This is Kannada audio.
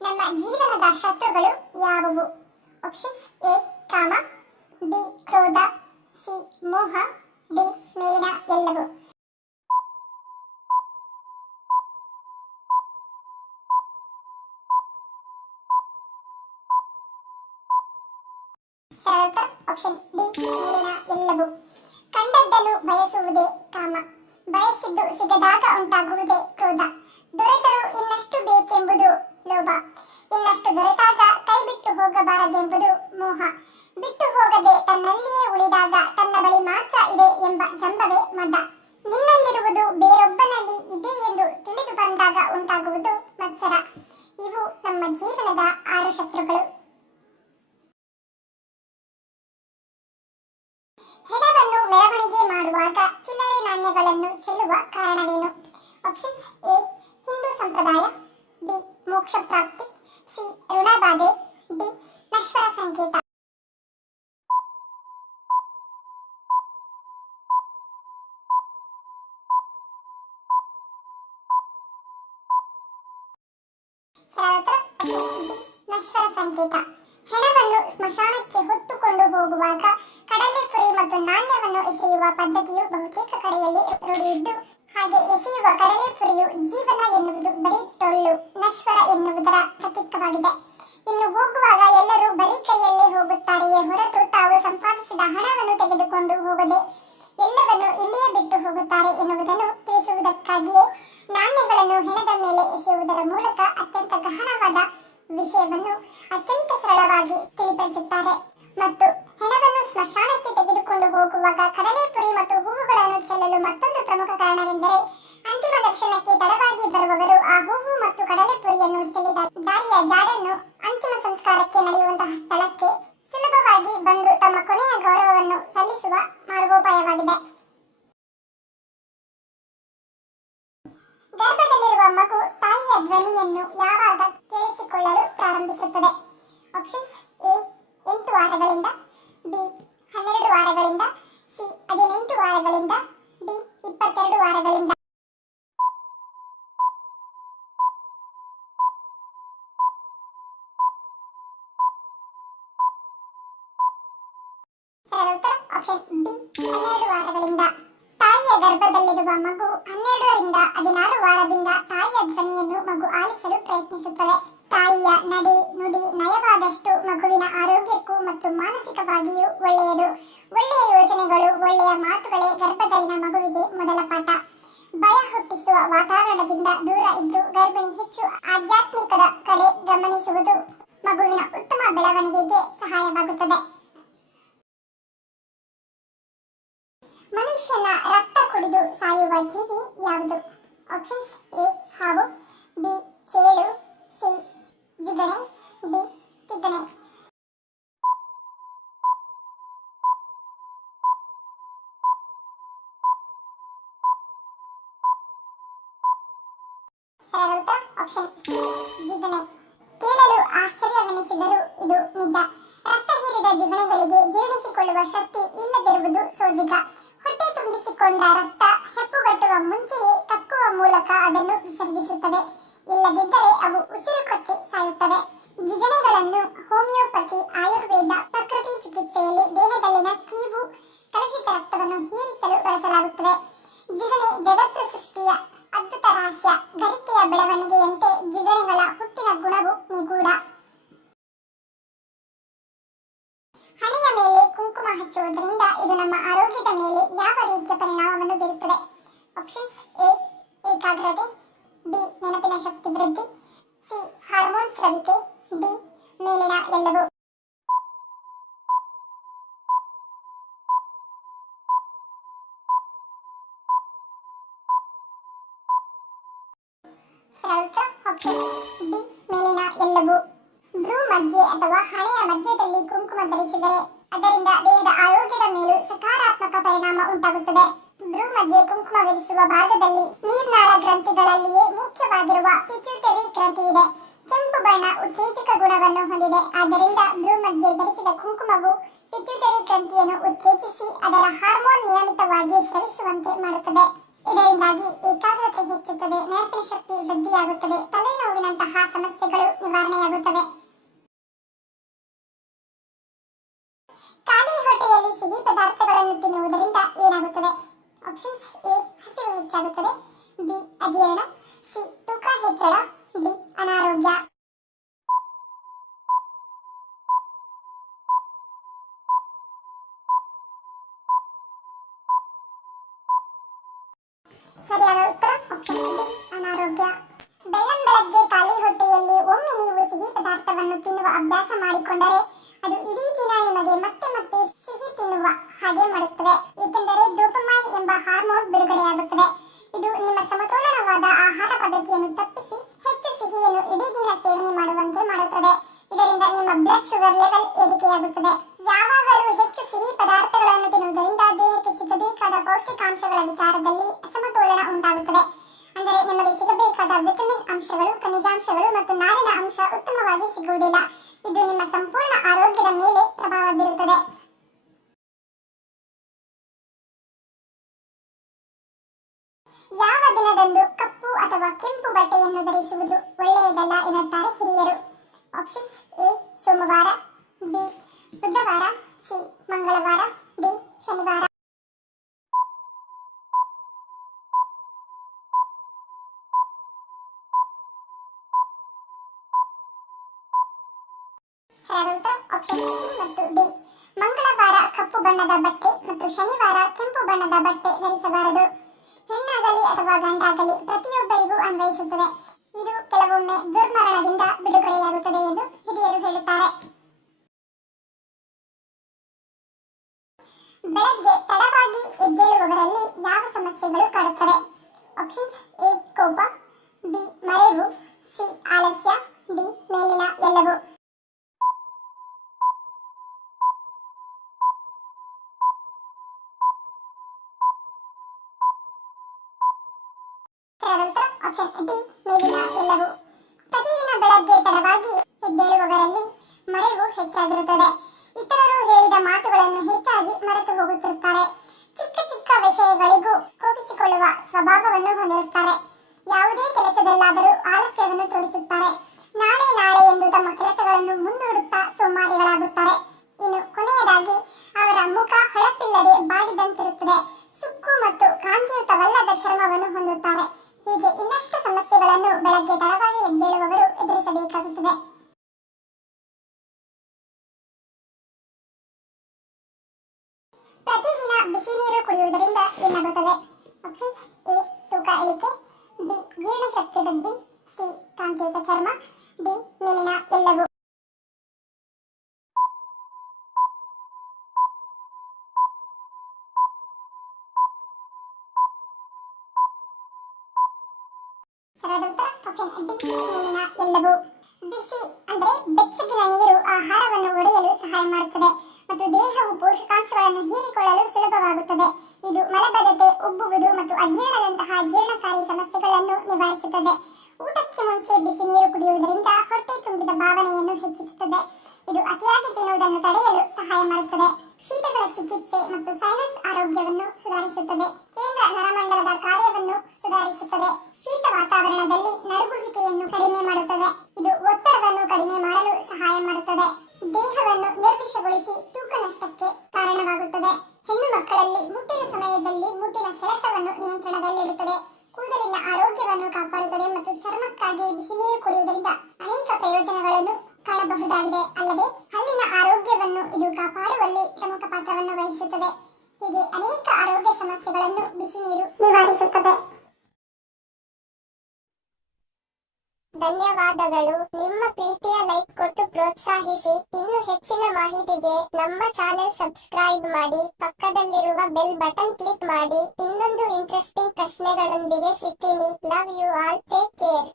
ನಮ್ಮ ಜೀವನದ ಶತ್ರುಗಳು ಯಾವುವು? ಆಪ್ಷನ್ಸ್: ಎ ಕಾಮ, ಬಿ ಕ್ರೋಧ, ಸಿ ಮೋಹ, ಡಿ ಮೇಲಿನ ಎಲ್ಲವೂ. ಆಪ್ಷನ್ ಡಿ ಮೇಲಿನ ಎಲ್ಲವೂ. ಕಂಡದ್ದನ್ನು ಬಯಸುವುದೇ ಕಾಮ, ಬಯಸಿದ್ದು ಸಿಗದಾಗ ಉಂಟಾಗುವುದೇ ಕ್ರೋಧ, ದೊರೆತರೂ ಇನ್ನಷ್ಟು ಬೇಕೆಂಬುದು ಲೋಭ, ಇನ್ನಷ್ಟು ದೊರೆತಾಗ ಕೈ ಬಿಟ್ಟು ಹೋಗಬಾರದೆಂಬುದು ಮೋಹ, ಬಿಟ್ಟು ಹೋಗದೆ ತನ್ನಲ್ಲಿಯೇ ಉಳಿದಾಗ ತನ್ನ ಬಳಿ ಮಾತ್ರ ಇದೆ ಎಂಬ ಜಂಬವೇ ಮದ, ನಿನ್ನಲ್ಲಿರುವುದು ಬೇರೊಬ್ಬನಲ್ಲಿ ಇದೆ ಎಂದು ತಿಳಿದು ಬಂದಾಗ ಉಂಟಾಗುವುದು ಮತ್ಸರ. ಇವು ನಮ್ಮ ಜೀವನದ 6 ಶತ್ರುಗಳು. ಹೆಣವನ್ನು ಮೆರವಣಿಗೆ ಮಾಡುವಾಗ ಚಿಲ್ಲರೆ ನಾಣ್ಯಗಳನ್ನು ಚೆಲ್ಲುವ ಕಾರಣವೇನು? ಆಪ್ಷನ್ಸ್: ಎ ಹಿಂದೂ ಸಂಪ್ರದಾಯ, ಬಿ ಮೋಕ್ಷ ಪ್ರಾಪ್ತಿ, ಸಿ ಋಣಬಾಧೆ, ಡಿ ನಶ್ವರ ಸಂಕೇತ. ನಶ್ವರ ಸಂಕೇತ. ಹೆಣವನ್ನು ಸ್ಮಶಾನಕ್ಕೆ ಹೊತ್ತುಕೊಂಡು ಹೋಗುವಾಗ ಕಡಲೆಪುರಿ ಮತ್ತು ನಾಣ್ಯವನ್ನು ಎಸೆಯುವ ಪದ್ಧತಿಯು ಬಹುತೇಕ ಕಡೆಯಲ್ಲಿ ರೂಢಿಯಿದ್ದು, ಹಾಗೆ ಎಸೆಯುವ ಕಡಲೆಪುರಿಯು ಜೀವನ ಎನ್ನುವುದು ಬರೀ ಟೊಳ್ಳು, ನಶ್ವರ ಎನ್ನುವುದರ ಪ್ರತೀಕವಾಗಿದೆ. ಇನ್ನು ಹೋಗುವಾಗ ಎಲ್ಲರೂ ಬರೀ ಕೈಯಲ್ಲೇ ಹೋಗುತ್ತಾರೆಯೇ ಹೊರತು ತಾವು ಸಂಪಾದಿಸಿದ ಹಣವನ್ನು ತೆಗೆದುಕೊಂಡು ಹೋಗದೆ ಎಲ್ಲವನ್ನು ಇಲ್ಲಿಯೇ ಬಿಟ್ಟು ಹೋಗುತ್ತಾರೆ ಎನ್ನುವುದನ್ನು ತಿಳಿಸುವುದಕ್ಕಾಗಿಯೇ ನಾಣ್ಯಗಳನ್ನು ಹೆಣದ ಮೇಲೆ ಎಸೆಯುವುದರ ಮೂಲಕ ಅತ್ಯಂತ ಗಹನವಾದ ವಿಷಯವನ್ನು ಅತ್ಯಂತ ಸರಳವಾಗಿ ತಿಳಿಪಡಿಸುತ್ತಾರೆ. ಮತ್ತು ಹೆಣವನ್ನು ಸ್ಮಶಾನಕ್ಕೆ ತೆಗೆದುಕೊಂಡು ಹೋಗುವಾಗ ಕಡಲೆಪುರಿ ಮತ್ತು ಹೂವುಗಳನ್ನು ಚೆಲ್ಲಲು ಮತ್ತೊಂದು ಪ್ರಮುಖ ಕಾರಣವೆಂದರೆ, ಅಂತಿಮ ದರ್ಶನಕ್ಕೆ ತಡವಾಗಿ ಬರುವವರು ಆ ಹೂವು ಮತ್ತು ಕಡಲೆಪುರಿಯನ್ನು ಚೆಲ್ಲಿದ ದಾರಿಯ ಜಾಡನ್ನು ಅಂತಿಮ ಸಂಸ್ಕಾರಕ್ಕೆ ನಡೆಯುವಂತಹ ಸ್ಥಳಕ್ಕೆ ಸುಲಭವಾಗಿ ಬಂದು ತಮ್ಮ ಕೊನೆಯ ಗೌರವವನ್ನು ಸಲ್ಲಿಸುವ ಮಾರ್ಗೋಪಾಯವಾಗಿದೆ. ಗರ್ಭದಲ್ಲಿರುವ ಮಗು ತಾಯಿಯ ಧ್ವನಿಯನ್ನು ಯಾವಾಗ ಕೇಳಿಸಿಕೊಳ್ಳಲು ಪ್ರಾರಂಭಿಸುತ್ತದೆ? ಆಪ್ಷನ್ಸ್: ಎ 8 ವಾರಗಳಿಂದ, ಬಿ 12 ವಾರಗಳಿಂದ, ಸಿ 18 ವಾರಗಳಿಂದ, ಡಿ 22 ವಾರಗಳಿಂದ. ಆಪ್ಷನ್ ಡಿ 12 ವಾರಗಳಿಂದ. ತಾಯಿಯ ಗರ್ಭದಲ್ಲಿರುವ ಮಗು 12 ರಿಂದ 16 ವಾರದಿಂದ ತಾಯಿಯ ಧ್ವನಿಯನ್ನು ಮಗು ಆಲಿಸಲು ಪ್ರಯತ್ನಿಸುತ್ತದೆ. ತಾಯಿಯ ನಡೆ ನುಡಿ ನಯವಾದಷ್ಟು ಮಗುವಿನ ಆರೋಗ್ಯಕ್ಕೂ ಮತ್ತು ಮಾನಸಿಕವಾಗಿಯೂ ಒಳ್ಳೆಯದು. ಒಳ್ಳೆಯ ಯೋಚನೆಗಳು, ಒಳ್ಳೆಯ ಮಾತುಗಳೇ ಗರ್ಭದಲ್ಲಿನ ಮಗುವಿಗೆ ಮೊದಲ ಪಾಠ. ಭಯ ಹುಟ್ಟಿಸುವ ವಾತಾವರಣದಿಂದ ದೂರ ಇದ್ದು ಗರ್ಭಿಣಿ ಹೆಚ್ಚು ಆಧ್ಯಾತ್ಮಿಕದ ಕಡೆ ಗಮನಿಸುವುದು ಮಗುವಿನ ಉತ್ತಮ ಬೆಳವಣಿಗೆಗೆ ಸಹಾಯವಾಗುತ್ತದೆ. ಮನುಷ್ಯನ ರಕ್ತ ಕುಡಿದು ಸಾಯುವ ಜೀವಿ ಯಾವುದು? ಆಪ್ಷನ್ಸ್: ಎ ಹಾವು, ಬಿ ಚೇಳು, ಸಿ ಜಿಗಣೆ, ಡಿ ತಿಗಣೆ. ಆಪ್ಷನ್ ಜಿಗಣೆ. ಕೇಳಲು ಆಶ್ಚರ್ಯವೆನಿಸಿದರೂ ಇದು ನಿಜ. ರಕ್ತ ಹೀರಿದ ಜಿಗಣೆಗಳಿಗೆ ಜೀರ್ಣಿಸಿಕೊಳ್ಳುವ ಶಕ್ತಿ ಇಲ್ಲದಿರುವುದು ಸೋಜಿಗ. ಹೊಟ್ಟೆ ತುಂಬಿಸಿಕೊಂಡ ರಕ್ತ ಹೆಪ್ಪುಗಟ್ಟುವ ಮುಂಚೆಯೇ ಕಕ್ಕುವ ಮೂಲಕ ಅದನ್ನು ವಿಸರ್ಜಿಸುತ್ತವೆ. ಇಲ್ಲದಿದ್ದರೆ ಅವು ಉಸಿರು ಕಟ್ಟಿ ಸಾಯುತ್ತವೆ. ಜಿಗಣೆಗಳನ್ನು ಹೋಮಿಯೋಪತಿ, ಆಯುರ್ವೇದ, ಪ್ರಕೃತಿ ಚಿಕಿತ್ಸೆಯಲ್ಲಿ ದೇಹದಲ್ಲಿನ ಕೀವು, ಕಲುಷಿತ ರಕ್ತವನ್ನು ಹೀರಿಸಲು ಬಳಸಲಾಗುತ್ತದೆ. ಜಿಗಣೆ ಜಗತ್ತು ಸೃಷ್ಟಿಯ ಅದ್ಭುತ ರಹಸ್ಯ. ಗರಿಕೆಯ ಬೆಳವಣಿಗೆಯಂತೆ ಜಿಗಣೆಗಳ ಹುಟ್ಟಿನ ಗುಣವು ನಿಗೂಢ. ಹಣೆಯ ಮೇಲೆ ಕುಂಕುಮ ಹಚ್ಚುವುದರಿಂದ ಇದು ನಮ್ಮ ಆರೋಗ್ಯದ ಮೇಲೆ ಯಾವ ರೀತಿಯ ಪರಿಣಾಮವನ್ನು ಬೀರುತ್ತದೆ? ಆಪ್ಷನ್ಸ್: ಎ ಏಕಾಗ್ರತೆ, ಬಿ ನೆನಪಿನ ಶಕ್ತಿ ವೃದ್ಧಿ, ಸಿ ಹಾರ್ಮೋನ್ ಸ್ರವಿಕೆ, ಡಿ ಮೇಲಿನ ಎಲ್ಲವೂ. ಆಪ್ಷನ್ ಡಿ ಮೇಲಿನ ಎಲ್ಲವೂ. ಭ್ರೂ ಮಧ್ಯೆ ಅಥವಾ ಹಣೆಯ ಮಧ್ಯದಲ್ಲಿ ಕುಂಕುಮ ಧರಿಸಿದರೆ ಅದರಿಂದ ದೇಹದ ಆರೋಗ್ಯದ ಮೇಲೂ ಸಕಾರಾತ್ಮಕ ಪರಿಣಾಮ ಉಂಟಾಗುತ್ತದೆ. ಭ್ರೂ ಮಧ್ಯೆ ಕುಂಕುಮವಿರಿಸುವ ಭಾಗದಲ್ಲಿ ನೀರ್ನಾಳ ಗ್ರಂಥಿಗಳಲ್ಲಿಯೇ ಮುಖ್ಯವಾಗಿರುವ ಪಿಟ್ಯೂಟರಿ ಗ್ರಂಥಿ ಇದೆ. ಕೆಂಪು ಬಣ್ಣ ಉತ್ತೇಜಕ ಗುಣವನ್ನು ಹೊಂದಿದೆ. ಆದ್ದರಿಂದ ಭ್ರೂ ಮಧ್ಯೆ ಧರಿಸಿದ ಕುಂಕುಮವು ಪಿಟ್ಯೂಟರಿ ಗ್ರಂಥಿಯನ್ನು ಉತ್ತೇಜಿಸಿ ಅದರ ಹಾರ್ಮೋನ್ ನಿಯಮಿತವಾಗಿ ಸ್ರವಿಸುವಂತೆ ಮಾಡುತ್ತದೆ. ಇದರಿಂದಾಗಿ ಏಕಾಗ್ರತೆ ಹೆಚ್ಚುತ್ತದೆ, ನೆನಪಿನ ಶಕ್ತಿ ವೃದ್ಧಿಯಾಗುತ್ತದೆ, ತಲೆನೋವಿನಂತಹ ಸಮಸ್ಯೆಗಳು ನಿವಾರಣೆಯಾಗುತ್ತವೆ. ಖಾಲಿ ಹೊಟ್ಟೆಯಲ್ಲಿ ಸಿಹಿ ಪದಾರ್ಥಗಳನ್ನು ತಿನ್ನುವುದರಿಂದ ಏನಾಗುತ್ತದೆ? ಆಪ್ಷನ್ಸ್: ಎ, ಹಸಿವು ಹೆಚ್ಚಾಗುತ್ತದೆ, ಬಿ, ಅಜೀರ್ಣ, ಸಿ, ತೂಕ ಹೆಚ್ಚಳ, ಡಿ, ಅನಾರೋಗ್ಯ. ಸರಿಯಾದ ಉತ್ತರ ಆಪ್ಷನ್ ಡಿ, ಅನಾರೋಗ್ಯ. ಬೆಳ್ಳಂಬೆಳಗ್ಗೆ ಖಾಲಿ ಹೊಟ್ಟೆಯಲ್ಲಿ ಒಮ್ಮೆ ನೀವು ಸಿಹಿ ಪದಾರ್ಥವನ್ನು ತಿನ್ನುವ ಅಭ್ಯಾಸ ಮಾಡಿಕೊಂಡರೆ ಅದು ಇಡೀ ದಿನ ನಿಮಗೆ ಮತ್ತೆ ಮತ್ತೆ ಸಿಹಿ ತಿನ್ನುವ ಹಾಗೆ ಮಾಡುತ್ತದೆ, ಏಕೆಂದರೆ ಡೋಪಮೈನ್ ಎಂಬ ಹಾರ್ಮೋನ್ ಬಿಡುಗಡೆಯಾಗುತ್ತದೆ. ಇದು ನಿಮ್ಮ ಸಮತೋಲನವಾದ ಆಹಾರ ಪದ್ಧತಿಯನ್ನು ತಪ್ಪಿಸಿ ಹೆಚ್ಚು ಸಿಹಿಯನ್ನು ಇಡೀ ದಿನ ಸೇವನೆ ಮಾಡುವಂತೆ ಮಾಡುತ್ತದೆ. ಇದರಿಂದ ನಿಮ್ಮ ಬ್ಲಡ್ ಶುಗರ್ ಲೆವೆಲ್ ಏರಿಕೆಯಾಗುತ್ತದೆ. ಯಾವಾಗಲೂ ಹೆಚ್ಚು ಸಿಹಿ ಪದಾರ್ಥಗಳನ್ನು ತಿನ್ನುವುದರಿಂದ ದೇಹಕ್ಕೆ ಸಿಗಬೇಕಾದ ಪೌಷ್ಟಿಕಾಂಶಗಳ ವಿಚಾರದಲ್ಲಿ ಅಸಮತೋಲನ ಉಂಟಾಗುತ್ತದೆ. ಅಂದರೆ ನಿಮಗೆ ಸಿಗಬೇಕಾದ ವಿಟಮಿನ್ ಅಂಶಗಳು, ಖನಿಜಾಂಶಗಳು ಮತ್ತು ನಾರಿನ ಅಂಶ ಉತ್ತಮವಾಗಿ ಸಿಗುವುದಿಲ್ಲ. ಇದು ನಿಮ್ಮ ಸಂಪೂರ್ಣ ಆರೋಗ್ಯದ ಮೇಲೆ ಪ್ರಭಾವ ಬೀರುತ್ತದೆ. ಯಾವ ದಿನದಂದು ಕಪ್ಪು ಅಥವಾ ಕೆಂಪು ಬಟ್ಟೆಯನ್ನು ಧರಿಸುವುದು ಒಳ್ಳೆಯದಲ್ಲ ಎನ್ನುತ್ತಾರೆ ಹಿರಿಯರು? ಆಪ್ಷನ್ಸ್: ಎ, ಸೋಮವಾರ, ಬಿ, ಬುಧವಾರ, ಸಿ, ಮಂಗಳವಾರ, ಡಿ, ಶನಿವಾರ. ಸರಿಯಾದ ಉತ್ತರ ಆಪ್ಷನ್ ಸಿ ಮತ್ತು ಡಿ. ಮಂಗಳವಾರ ಕಪ್ಪು ಬಣ್ಣದ ಬಟ್ಟೆ ಮತ್ತು ಶನಿವಾರ ಕೆಂಪು ಬಣ್ಣದ ಬಟ್ಟೆ ಧರಿಸಬಾರದು. ಹೆಣ್ಣಾಗಲಿ ಅಥವಾ ಗಂಡಾಗಲಿ ಪ್ರತಿಯೊಬ್ಬರಿಗೂ ಅನ್ವಯಿಸುತ್ತದೆ. ಇದು ಕೆಲವೊಮ್ಮೆ ದುರ್ಮರಣದಿಂದ ಬಿಡುಗಡೆಯಾಗುತ್ತದೆ ಎಂದು ಹಿರಿಯರು ಹೇಳುತ್ತಾರೆ. ಬೆಳಗ್ಗೆ ತಡವಾಗಿ ಎದ್ದೇಳುವವರಲ್ಲಿ ಯಾವ ಸಮಸ್ಯೆಗಳು ಕಾಡುತ್ತವೆ? ಆಪ್ಷನ್ಸ್: ಎ, ಕೋಪ, ಬಿ, ಮರೆವು, ಸಿ, ಆಲಸ್ಯ, ಡಿ, ಮೇಲಿನ ಎಲ್ಲವೂ. ಆಪ್ಷನ್ ಡಿ, ಮೇಲಿನ ಎಲ್ಲವೂ. ಪ್ರತಿದಿನ ಬೆಳಗ್ಗೆ ತಡವಾಗಿ ಎದ್ದೇಳುವವರಲ್ಲಿ ಮರೆವು ಹೆಚ್ಚಾಗಿರುತ್ತದೆ. ಇತರರು ಹೇಳಿದ ಮಾತುಗಳನ್ನು ಹೆಚ್ಚಾಗಿ ಮರೆತು ಹೋಗುತ್ತಿರುತ್ತಾರೆ. ಚಿಕ್ಕ ಚಿಕ್ಕ ವಿಷಯಗಳಿಗೂ ಕೋಪಿಸಿಕೊಳ್ಳುವ ಸ್ವಭಾವವನ್ನು ಹೊಂದಿರುತ್ತಾರೆ. ಯಾವುದೇ ಕೆಲಸದಲ್ಲಾದರೂ ಆಲಸ್ಯವನ್ನು ತೋರಿಸುತ್ತಾರೆ. ನಾಳೆ ನಾಳೆ ಎಂದು ತಮ್ಮ ಕೆಲಸಗಳನ್ನು ಮುಂದೂಡುತ್ತಾ ಸೋಮಾರಿಗಳಾಗುತ್ತಾರೆ. ಇನ್ನು ಕೊನೆಯದಾಗಿ ಅವರ ಮುಖ ಹೊಳಪಿಲ್ಲದೆ ಬಾಡಿದಂತಿರುತ್ತದೆ. ಸುಕ್ಕು ಮತ್ತು ಕಾಂತಿಯುತವಲ್ಲದ ಚರ್ಮವನ್ನು ಹೊಂದುತ್ತಾರೆ. ಹೀಗೆ ಇನ್ನಷ್ಟು ಸಮಸ್ಯೆಗಳನ್ನು ಬೆಳಗ್ಗೆ ತಡವಾಗಿ ಎದ್ದೇಳುವವರು ಎದುರಿಸಬೇಕಾಗುತ್ತದೆ. ಪ್ರತಿದಿನ ಬಿಸಿ ನೀರು ಕುಡಿಯುವುದರಿಂದ ಏನಾಗುತ್ತದೆ? ಆಪ್ಷನ್ಸ್: ಎ, ತೂಕ ಇಳಿಕೆ, ಬಿ, ಜೀರ್ಣಶಕ್ತಿ ವೃದ್ಧಿ, ಸಿ, ಕಾಂತಿಯುತ ಚರ್ಮ, ಡಿ, ಮೇಲಿನ ಎಲ್ಲವೂ. ಸರಿಯಾದ ಉತ್ತರ ಆಪ್ಷನ್ ಡಿ, ಮೇಲಿನ ಎಲ್ಲವೂ. ಬಿಸಿ ಅಂದರೆ ಬೆಚ್ಚಗಿನ ನೀರು ಆಹಾರವನ್ನು ಒಡೆಯಲು ಸಹಾಯ ಮಾಡುತ್ತದೆ ಮತ್ತು ದೇಹವು ಪೋಷಕಾಂಶಗಳನ್ನು ಹೀರಿಕೊಳ್ಳಲು ಸುಲಭವಾಗುತ್ತದೆ. ಇದು ಮಲಬದ್ಧತೆ, ಉಬ್ಬುವುದು ಮತ್ತು ಅಜೀರ್ಣದಂತಹ ಜೀರ್ಣಕಾರಿ ಸಮಸ್ಯೆಗಳನ್ನು ನಿವಾರಿಸುತ್ತದೆ. ಊಟಕ್ಕೆ ಮುಂಚೆ ಬಿಸಿ ನೀರು ಕುಡಿಯುವುದರಿಂದ ಹೊಟ್ಟೆ ತುಂಬಿದ ಭಾವನೆಯನ್ನು ಹೆಚ್ಚಿಸುತ್ತದೆ. ಇದು ಅತಿಯಾಗಿ ತಿನ್ನುವುದನ್ನು ತಡೆಯಲು ಸಹಾಯ ಮಾಡುತ್ತದೆ. ಶೀತಗಳ ಚಿಕಿತ್ಸೆ ಮತ್ತು ಸೈನಸ್ ಆರೋಗ್ಯವನ್ನು ಸುಧಾರಿಸುತ್ತದೆ. ಕೇಂದ್ರ ನರಮಂಡಲದ ಕಾರ್ಯವನ್ನು ಸುಧಾರಿಸುತ್ತದೆ. ಶೀತ ವಾತಾವರಣದಲ್ಲಿ ನಡುಗುವಿಕೆಯನ್ನು ಕಡಿಮೆ ಮಾಡುತ್ತದೆ. ಇದು ಒತ್ತಡವನ್ನು ಕಡಿಮೆ ಮಾಡಲು ಸಹಾಯ ಮಾಡುತ್ತದೆ. ದೇಹವನ್ನು ನಿರ್ವಿಷಗೊಳಿಸಿ ತೂಕ ನಷ್ಟಕ್ಕೆ ಕಾರಣವಾಗುತ್ತದೆ. ಹೆಣ್ಣು ಮಕ್ಕಳಲ್ಲಿ ಮುಟ್ಟಿನ ಸಮಯದಲ್ಲಿ ಮುಟ್ಟಿನ ಸೆಳೆತವನ್ನು ನಿಯಂತ್ರಣದಲ್ಲಿಡುತ್ತದೆ. ಕೂದಲಿನ ಆರೋಗ್ಯವನ್ನು ಕಾಪಾಡುತ್ತದೆ ಮತ್ತು ಚರ್ಮಕ್ಕಾಗಿ ಬಿಸಿ ನೀರು ಕುಡಿಯುವುದರಿಂದ ಅನೇಕ ಪ್ರಯೋಜನಗಳನ್ನು ಕಾಣಬಹುದಾಗಿದೆ. ಅಲ್ಲದೆ ಹಲ್ಲಿನ ಆರೋಗ್ಯವನ್ನು ಇದು ಕಾಪಾಡುವಲ್ಲಿ ಪ್ರಮುಖ ಪಾತ್ರವನ್ನು ವಹಿಸುತ್ತದೆ. ಹೀಗೆ ಅನೇಕ ಆರೋಗ್ಯ ಸಮಸ್ಯೆಗಳನ್ನು ಬಿಸಿ ನೀರು ನಿವಾರಿಸುತ್ತದೆ. ಧನ್ಯವಾದಗಳು. ನಿಮ್ಮ ಪ್ರೀತಿಯ ಲೈಕ್ ಕೊಟ್ಟು ಪ್ರೋತ್ಸಾಹಿಸಿ. ಇನ್ನು ಹೆಚ್ಚಿನ ಮಾಹಿತಿಗೆ ನಮ್ಮ ಚಾನೆಲ್ ಸಬ್ಸ್ಕ್ರೈಬ್ ಮಾಡಿ, ಪಕ್ಕದಲ್ಲಿರುವ ಬೆಲ್ ಬಟನ್ ಕ್ಲಿಕ್ ಮಾಡಿ. ಇನ್ನೊಂದು ಇಂಟ್ರೆಸ್ಟಿಂಗ್ ಪ್ರಶ್ನೆಗಳೊಂದಿಗೆ ಸಿಗ್ತೀನಿ. Love you all. Take care.